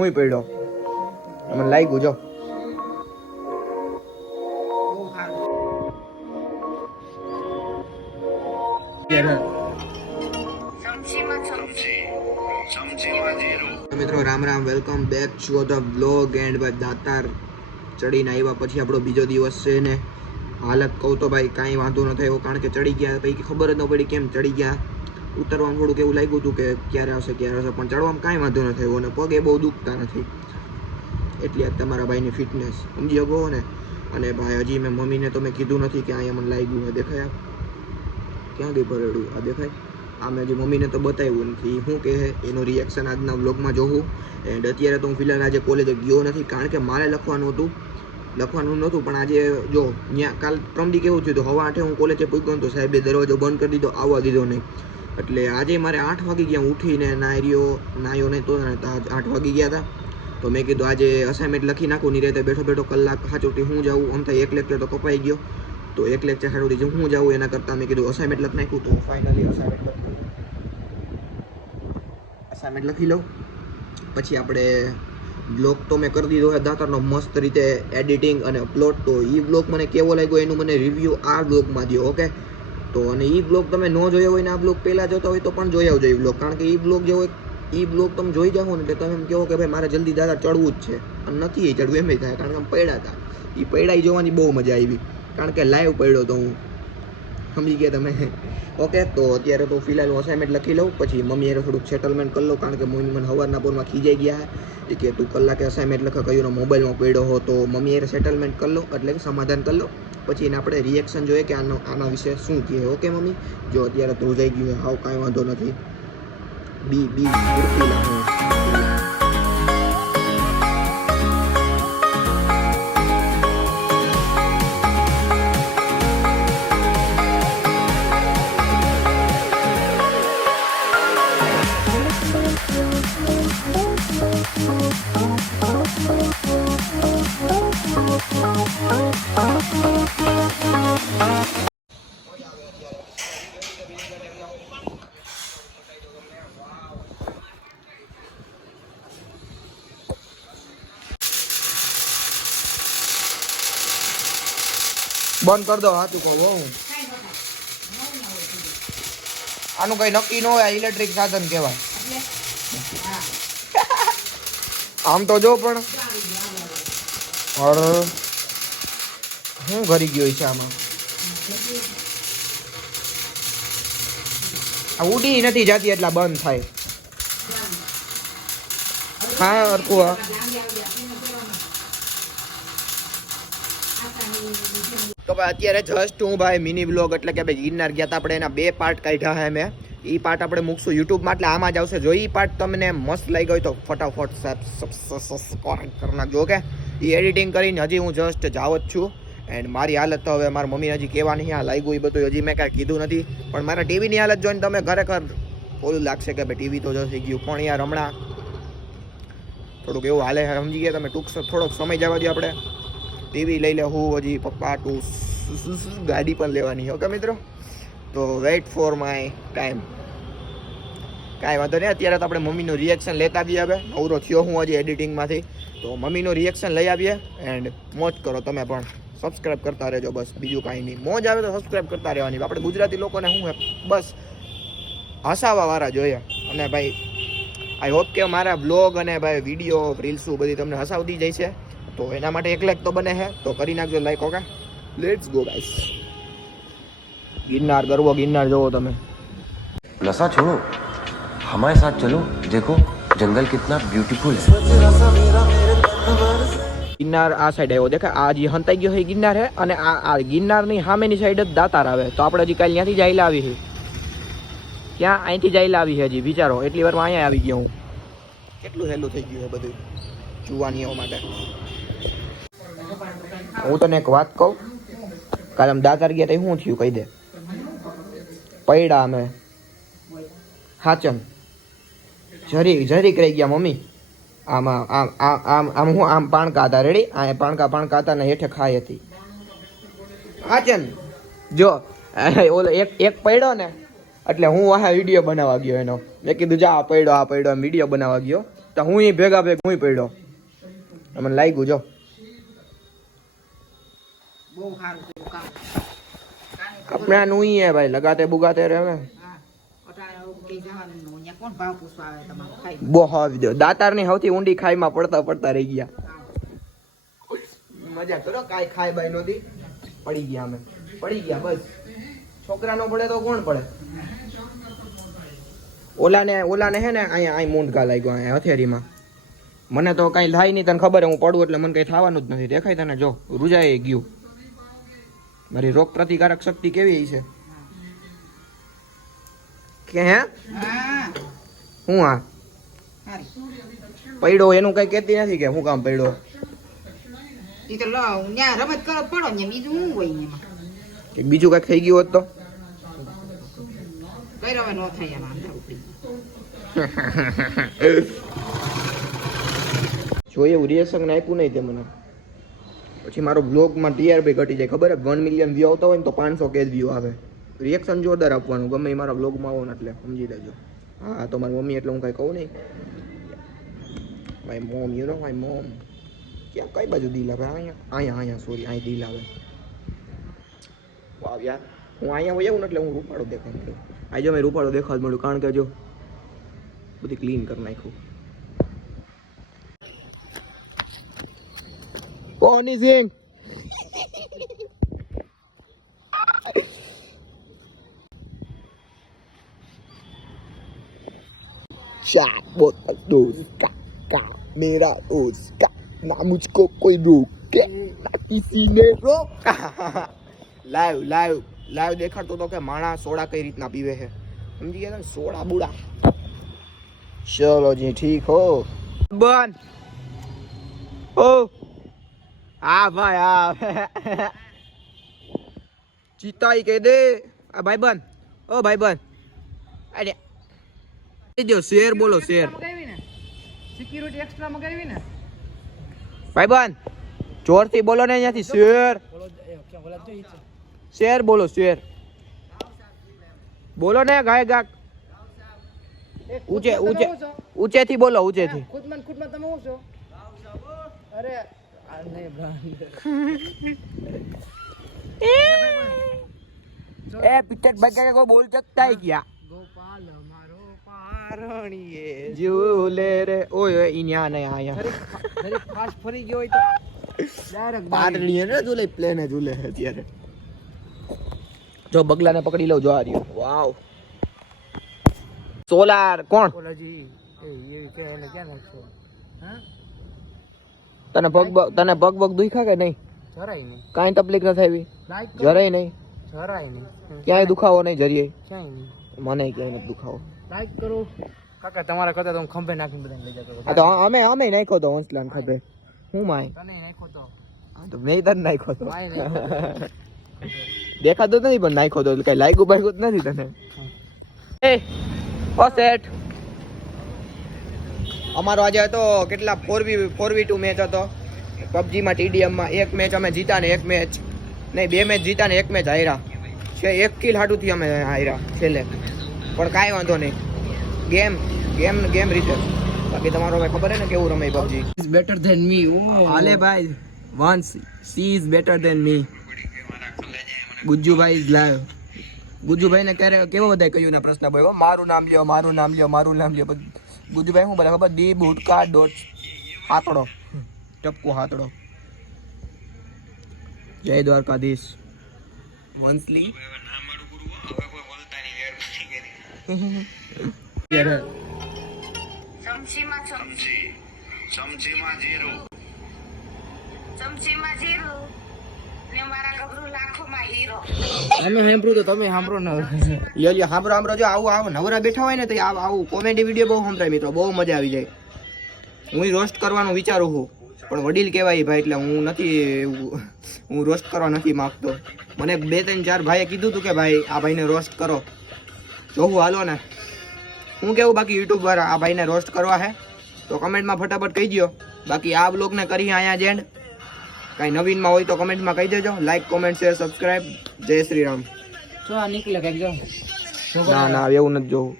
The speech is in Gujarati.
હું પડ્યો. મને લાગ્યું, જો. મિત્રો, Ram Ram welcome back to the blog and ભાઈ દાતાર ચડીને આવ્યા પછી આપણો બીજો દિવસ છે ને. હાલત કહું તો ભાઈ કાંઈ વાંધો ન થયો, કારણ કે ચડી ગયા, પછી ખબર જ ન પડી કેમ ચડી ગયા. ઉતરવામાં થોડુંક એવું લાગ્યું હતું કે ક્યારે આવશે ક્યારે આવશે, પણ ચડવામાં કાંઈ વાંધો ન થયો અને પગે બહુ દુખતા નથી. એટલી આ તમારા ભાઈની ફિટનેસ સમજી શકો ને? અને ભાઈ, હજી મેં મમ્મીને તો મેં કીધું નથી કે અહીંયા મને લાગ્યું હોય દેખાય ક્યાં ગઈ પરેડું આ દેખાય? આ મેં હજી મમ્મીને તો બતાવ્યું નથી. શું કહે? એનું રિએક્શન આજના વ્લોગમાં જોવું. એન્ડ અત્યારે તો હું ફિલહાલ આજે કોલેજે ગયો નથી, કારણ કે મારે લખવાનું હતું. લખવાનું નહોતું, પણ આજે જો ત્યાં કાલ પ્રમદી કેવું થયું હતું, હવા આઠે હું કોલેજે પૂગ્યો તો સાહેબે દરવાજો બંધ કરી દીધો, આવવા દીધો નહીં. એટલે આજે મારે આઠ વાગી ગયા. હું ઉઠીને નાયરીઓ નાયો નહીં તો આઠ વાગી ગયા હતા તો મેં કીધું આજે અસાઇનમેન્ટ લખી નાખું નહીં રહેતા બેઠો બેઠો કલાક હાચોટી હું જાઉં. આમ થાય એક લેક્ચર તો કપાઈ ગયો. તો એક લેક્ચર હાડોથી હું જાઉં એના કરતાં મેં કીધું અસાઇનમેન્ટ લખી નાખ્યું તો ફાઇનલી અસાઇનમેન્ટ અસાઇનમેન્ટ લખી લઉં. પછી આપણે બ્લોગ તો મેં કરી દીધો. છે દાતારનો મસ્ત રીતે એડિટિંગ અને અપલોડ તો એ બ્લોગ મને કેવો લાગ્યો? એનું મને રિવ્યૂ આ બ્લોગમાં દો ઓકે તો અને એ બ્લોગ તમે ન જોયો હોય ને આ બ્લોગ પહેલાં જોતા હોય તો પણ જોઈ આવજો એ બ્લોગ. કારણ કે એ બ્લોગ જેવો એ બ્લોગ તમે જોઈ જાઓ ને એટલે તમે એમ કહો કે ભાઈ મારે જલ્દી દાદા ચડવું જ છે. અને નથી એ ચડવું, એમ થાય. કારણ કે આમ પડ્યા હતા. એ પડ્યા જોવાની બહુ મજા આવી. કારણ કે લાઈવ પડ્યો તો હું. સમજી ગયા તમે? ઓકે તો અત્યારે તો ફિલહાલ હું અસાઇનમેન્ટ લખી લઉં. પછી મમ્મી એને થોડુંક સેટલમેન્ટ કરી લઉં. કારણ કે મમ્મી મને હવારના પોરમાં ખીજાઈ ગયા. એ કે તું કલાકે અસાઇનમેન્ટ લખા કહ્યું મોબાઈલમાં પડ્યો હો તો મમ્મી એને સેટલમેન્ટ કરી લઉં, એટલે કે સમાધાન કરી લઉં. પછી એને આપણે રિએક્શન જોઈએ કે આનો આના વિશે શું કહે ઓકે મમ્મી જો અત્યારે ધ્રુજાઈ ગયું હોય હાવ કાંઈ વાંધો નથી બી બી બંધ કરી દો સાચું કહું હો. આનું કઈ નક્કી ન હોય ઇલેક્ટ્રિક સાધન કહેવાય. આમ તો જો પણ. હું ઘરી ગયો છે આમાં? ઉડી નથી જાતી એટલા બંધ થાય. હા અરકું હા તો અત્યારે જસ્ટ હું ભાઈ મિની બ્લોગ એટલે કે ભાઈ ગિરનાર ગયા આપણે એના બે પાર્ટ કાઢ્યા હે મેં. એ પાર્ટ આપણે મૂકશું યુટ્યુબમાં એટલે આમાં જ આવશે. જો એ પાર્ટ તમને મસ્ત લાગ્યો હોય તો ફટાફટ કરી નાખજો કે એ એડિટિંગ કરીને હજી હું જસ્ટ જાઉં જ છું. એન્ડ મારી હાલત તો હવે મારી મમ્મી હજી કહેવાની આ લાગ્યું એ બધું હજી મેં કાંઈ કીધું નથી. પણ મારા ટીવીની હાલત જોઈને તમે ખરેખર ઓલું લાગશે કે ભાઈ ટીવી તો જો ગયું. પણ યાર હમણાં થોડુંક એવું હાલે સમજી ગયા તમે? ટૂંક થોડોક સમય જવા દો આપણે. ટીવી લઈ લે, હું હજી પપ્પા ટુ ગાડી પણ લેવાની ઓકે મિત્રો? તો વેઇટ ફોર માય ટાઈમ કાંઈ વાંધો નહીં, અત્યારે તો આપણે મમ્મીનું રિએક્શન લેતા આવીએ હવે. નવરો થયો હું હજી એડિટિંગમાંથી તો મમ્મીનું રિએક્શન લઈ આવીએ એન્ડ મોજ કરો તમે પણ. સબસ્ક્રાઇબ કરતા રહેજો બસ, બીજું કાંઈ નહીં. મોજ આવે તો સબસ્ક્રાઈબ કરતા રહેવાની. આપણે ગુજરાતી લોકોને શું હે, બસ હસાવાવાળા જોઈએ. અને ભાઈ આઈ હોપ કે મારા બ્લોગ અને ભાઈ વીડિયો રીલ્સો બધી તમને હસાવતી જાય છે તો એના માટે એક લાઈક તો બને છે તો કરી નાખજો like okay? Let's go guys Girnar ગરવો ગિરનાર જોવો તમે नशा छोड़ो हमारे साथ चलो देखो जंगल कितना ब्यूटीफुल है ગિરનાર આ સાઈડ આવ્યો દેખા આ જે હંતાઈ ગયો છે એ ગિરનાર છે અને આ આ ગિરનારની સામેની સાઈડ જ દાતાર આવે તો આપણે હજી કાલે ત્યાંથી જાયલા આવી છે ક્યાં અહીંથી જાયલા આવી છે હજી વિચારો એટલી વારમાં અહીંયા આવી ગયો હું કેટલું સહેલું થઈ ગયું છે બધું જુવાનીઓ માટે હું તને એક વાત કહું કાલે આમ દાતાર ગયા તો શું થયું કહી દે. પૈડા અમે. હાચમ. જરી જરીક રહી ગયા મમ્મી. આમાં, આમ આમ આમ આમ હું આમ પાણકા હતા રેડી આ પાણકા પાણકા હતા ને હેઠે ખાઈ હતી. હાચન જો ઓલો એક એક પડ્યો ને, એટલે હું આ વીડિયો બનાવવા ગયો એનો. મેં કીધું, જા, આ પડ્યો આ પડ્યો એમ વીડિયો બનાવવા ગયો. તો હું એ ભેગા ભેગ હું પડ્યો મને લાગ્યું, જો. બહુ સારું કર્યું કામ. કપડા નું હે ભાઈ લગાતે બુગાતે રહે ન ખાઈ બહુ હાવ દો દાતારની સૌથી ઊંડી ખાઈમાં પડતા પડતા રહી ગયા. મજા કરો કાંઈ ખાઈ બાય નહોતી. પડી ગયા અમે. પડી ગયા બસ. છોકરા નો પડે તો કોણ પડે? ઓલાને ઓલાને હે ને અહીંયા અહીં મૂંઢકા લાગ્યો અહીંયા હથેરીમાં મને તો કાંઈ થાય નહીં તને ખબર હું પડું એટલે મને કંઈ થવાનું જ નથી. દેખાય તને જો રૂજાઈ ગયું. મારી રોગ પ્રતિકારક શક્તિ કેવી છે કે હે? હું આ? પડ્યો એનું કઈ કહેતી નથી કે હું કામ પડ્યો ઈ તો લો ન્યા રમત કરો પડો ને બીજું શું હોય એમાં? કે બીજું કઈ થઈ ગયું હોત તો? કઈ રવા ન થાય એમાં અંદર ઉપડી એવું રિએક્શન આપ્યું નહીં તે મને. પછી મારો બ્લોગમાં ટીઆરપી ઘટી જાય. ખબર વન મિલિયન વ્યૂ આવતા હોય તો પાંચસો કે જ વ્યૂ આવે. રિએક્શન જોરદાર આપવાનું, ગમે એ મારા બ્લોગમાં આવો ને એટલે, સમજી લેજો. હા, તો મારી મમ્મી એટલે હું કાંઈ કહું નહીં. My mom you know my mom ક્યાં, કઈ બાજુ દિલ આવે? અહીંયા અહીંયા અહીંયા સોરી અહીં દિલ આવે. વાવ યાર. હું અહીંયા હોય ને એટલે હું રૂપાળો દેખાય. આજે મેં રૂપાળો દેખાડ મળ્યું. કારણ કે જો, બધી ક્લીન કરી નાખ્યું. con đi riêng chả bột đủ cả cả mê ra đủ cả. Nắm cô quay đủ kệ đã tí xì nê rô. Live live live દેખાડતો હતો કે માણસ સોડા કઈ રીતના પીવે છે સમજી ગયા સોડા બુડા ચલો જી ઠીક હો બન Oh. હા ભાઈ હા. ચિતાઈ કહી દે. આ ભાઈ બન ઓ ભાઈ બન અરે જો શેર બોલો શેર. સિક્યુરિટી એક્સ્ટ્રા મગાવી ને ભાઈ બન જોરથી બોલો ને અહીંયાથી શેર. શેર બોલો શેર. બોલો ને ગાય ગાક. ઊંચે ઊંચે ઊંચેથી બોલો ઊંચેથી. ખુદમાં ખુદમાં તમે હું છો અરે એ! પિક્ચર બગા કોઈ બોલ શકતા હે ક્યા? ગોપાલ હમારો પારણીએ. ઝૂલે રે ઓય ઇન્યા ને આયા. જરી ફાસ્ટ ફરી ગયો હોય તો ડાયરેક્ટ પારણીએ ને ઝૂલે પ્લેને ઝૂલે અત્યારે. જો બગલાને પકડી લઉં જો આ રહ્યો. વાવ. સોલાર કોણ? સોલાજી એ કે એને કે નાખ નાખશો હા? તને પગ તને પગ પગ દુખ્યા કે નહીં? જરાય નહીં. કાંઈ તકલીફ ન થાય જરાય નહીં? જરાય નહીં. ક્યાંય દુખાવો નહીં જરીએ ક્યાંય નહીં. મને ક્યાંય નથી દુખાવો. લાઈક કરો. કાકા તમારા કરતા તો હું ખંભે નાખીને બધાને લઈ જતો આ તો અમે અમે નાખ્યો તો હોન્સલાન ખંભે. હું માય? તને નાખો તો. આ તો મેં તને નાખ્યો તો. દેખાતો નથી પણ નાખ્યો તો. કઈ લાગ્યું બાગ્યું નથી તને. એ ઓ સેટ અમારો આજે હતો કેટલા four v four v two match હતો. પબજીમાં ટીડીએમમાં એક મેચ અમે જીતા ને એક મેચ નહીં બે મેચ જીતા ને એક મેચ હાર્યા. છે એક કિલ હાટુથી અમે હાર્યા છેલ્લે. પણ કાંઈ વાંધો નહીં. ગેમ ગેમ ગેમ રીતે. બાકી તમારો હવે ખબર હે ને કેવું રમે PUBG is better than me ઓ હાલે ભાઈ once she is better than me Gujjubhai is live ગુજ્જુભાઈને ક્યારે કેવો બધા કહ્યું ને પ્રશ્ન? ભાઈ મારું નામ લ્યો મારું નામ લ્યો મારું નામ લ્યો બધું. ગુજ્જુભાઈ શું બોલે ખબર ડી બુટકા ડોટ હાથડો ટપકો હાથડો જય દ્વારકાધીશ વંસલી ચમચીમાં ચમચી ચમચીમાં જીરું ચમચીમાં જીરું અમે સાંભળ્યું તો તમે સાંભળો ને યો યો સાંભળો સાંભળો. જો આવું આવું નવરા બેઠા હોય ને તો આવું આવું કોમેડી વીડિયો બહુ સંભળાય મિત્રો. બહુ મજા આવી જાય. હું રોસ્ટ કરવાનું વિચારું છું. પણ વડીલ કહેવાય ભાઈ એટલે હું નથી હું રોસ્ટ કરવા નથી માગતો. મને બે ત્રણ ચાર ભાઈએ કીધું હતું કે ભાઈ આ ભાઈને રોસ્ટ કરો. જોવું હાલો ને હું કેવું બાકી યુટ્યુબ પર આ ભાઈને રોસ્ટ કરવા હે? તો કમેન્ટમાં ફટાફટ કહી દો બાકી આ બ્લોગને કરી અહીંયા જ એન્ડ કાંઈ નવીનમાં હોય તો કમેન્ટમાં કહી દેજો. લાઈક કોમેન્ટ શેર સબસ્ક્રાઈબ જય શ્રી રામ. જો આ નીકળે કંઈક જો. ના ના એવું નથી જોવું.